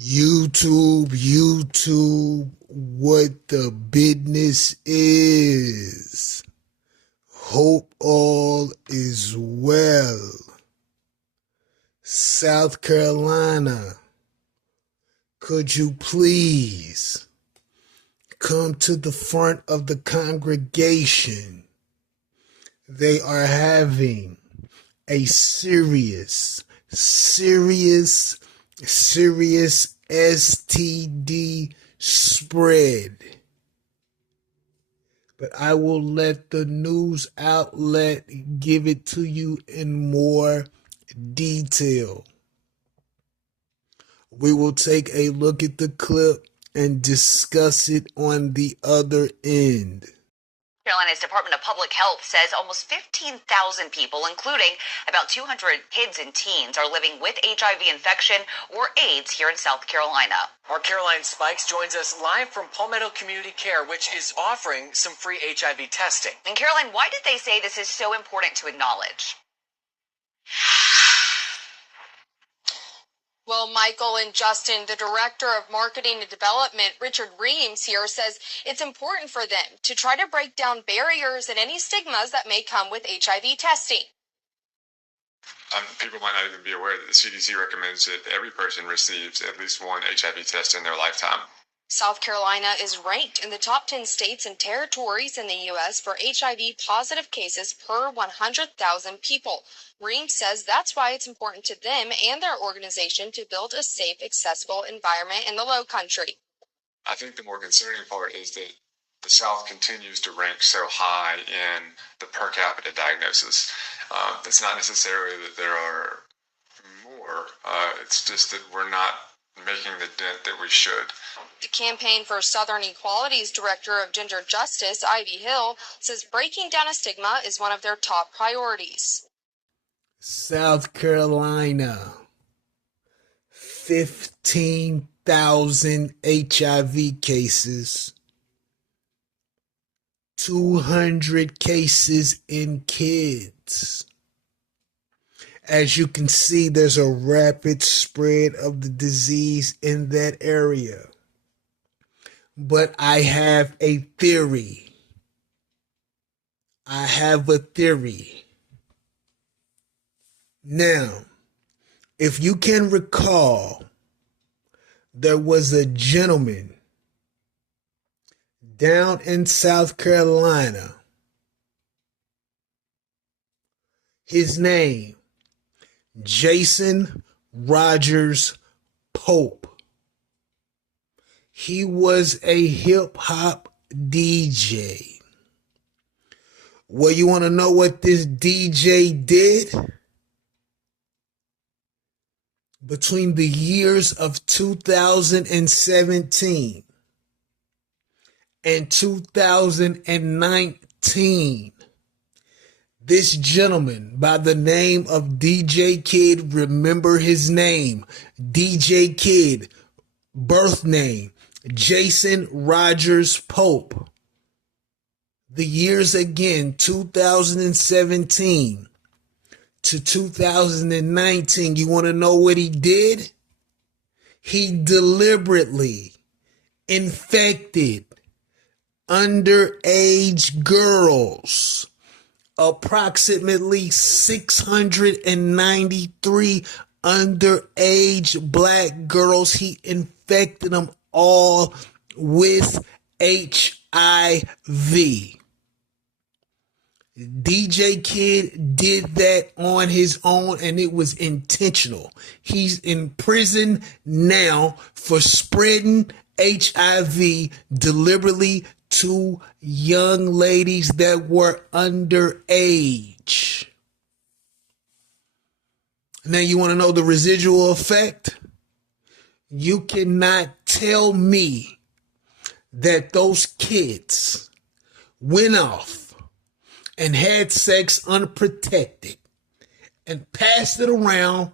YouTube, what the business is. Hope all is well. South Carolina, could you please come to the front of the congregation? They are having a serious STD spread. But I will let the news outlet give it to you in more detail. We will take a look at the clip and discuss it on the other end. Carolina's Department of Public Health says almost 15,000 people, including about 200 kids and teens, are living with HIV infection or AIDS here in South Carolina. Our Caroline Spikes joins us live from Palmetto Community Care, which is offering some free HIV testing. And Caroline, why did they say this is so important to acknowledge? Well, Michael and Justin, the Director of Marketing and Development, Richard Reams, here says it's important for them to try to break down barriers and any stigmas that may come with HIV testing. People might not even be aware that the CDC recommends that every person receives at least one HIV test in their lifetime. South Carolina is ranked in the top 10 states and territories in the U.S. for HIV-positive cases per 100,000 people. Reams says that's why it's important to them and their organization to build a safe, accessible environment in the Low Country. I think the more concerning part is that the South continues to rank so high in the per capita diagnosis. It's not necessarily that there are more, it's just that we're not making the dent that we should. The Campaign for Southern Equality's Director of Gender Justice, Ivy Hill, says breaking down a stigma is one of their top priorities. South Carolina, 15,000 HIV cases, 200 cases in kids. As you can see, there's a rapid spread of the disease in that area. But I have a theory. Now, if you can recall, there was a gentleman down in South Carolina. His name, Jason Rogers Pope. He was a hip hop DJ. Well, you want to know what this DJ did? Between the years of 2017 and 2019, this gentleman by the name of DJ Kid, remember his name, DJ Kid, birth name, Jason Rogers Pope. The years again, 2017 to 2019, you want to know what he did? He deliberately infected underage girls. Approximately 693 underage black girls. He infected them all with HIV. DJ Kid did that on his own, and it was intentional. He's in prison now for spreading HIV deliberately to young ladies that were underage. Now you want to know the residual effect? You cannot tell me that those kids went off and had sex unprotected and passed it around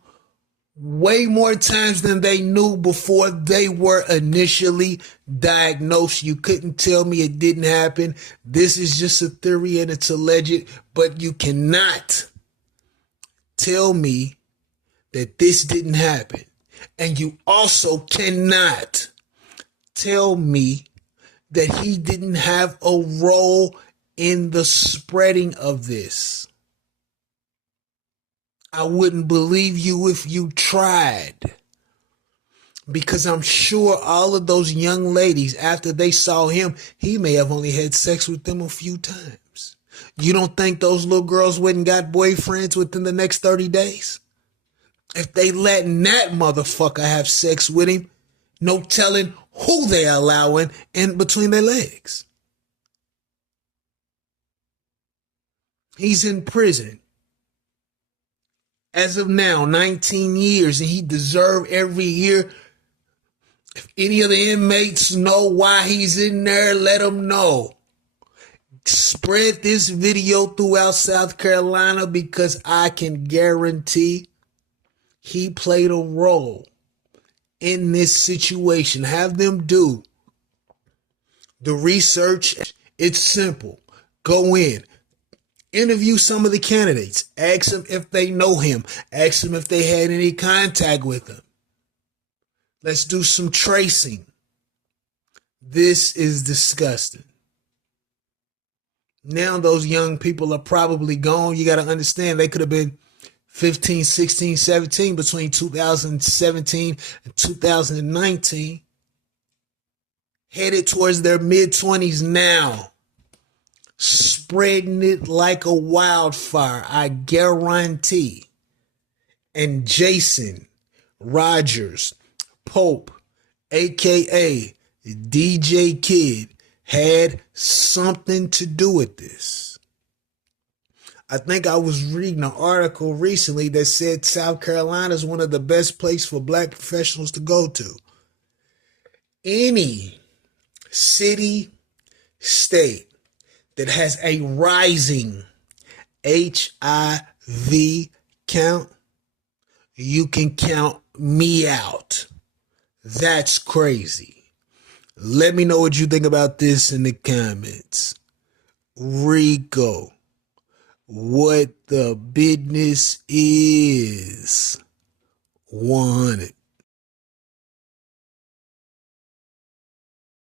way more times than they knew before they were initially diagnosed. You couldn't tell me it didn't happen. This is just a theory and it's alleged, but you cannot tell me that this didn't happen. And you also cannot tell me that he didn't have a role in the spreading of this. I wouldn't believe you if you tried. Because I'm sure all of those young ladies, after they saw him, he may have only had sex with them a few times. You don't think those little girls went and got boyfriends within the next 30 days? If they letting that motherfucker have sex with him, no telling who they allowing in between their legs. He's in prison. As of now, 19 years, and he deserved every year. If any of the inmates know why he's in there, let them know. Spread this video throughout South Carolina, because I can guarantee he played a role in this situation. Have them do the research. It's simple. Go in. Interview some of the candidates. Ask them if they know him. Ask them if they had any contact with him. Let's do some tracing. This is disgusting. Now those young people are probably gone. You got to understand, they could have been 15, 16, 17 between 2017 and 2019. Headed towards their mid-20s now. Spreading it like a wildfire, I guarantee. And Jason Rogers Pope, aka DJ Kid, had something to do with this. I think I was reading an article recently that said South Carolina is one of the best places for black professionals to go to. Any city, state that has a rising HIV count, you can count me out. That's crazy. Let me know what you think about this in the comments. Rico, what the business is 100.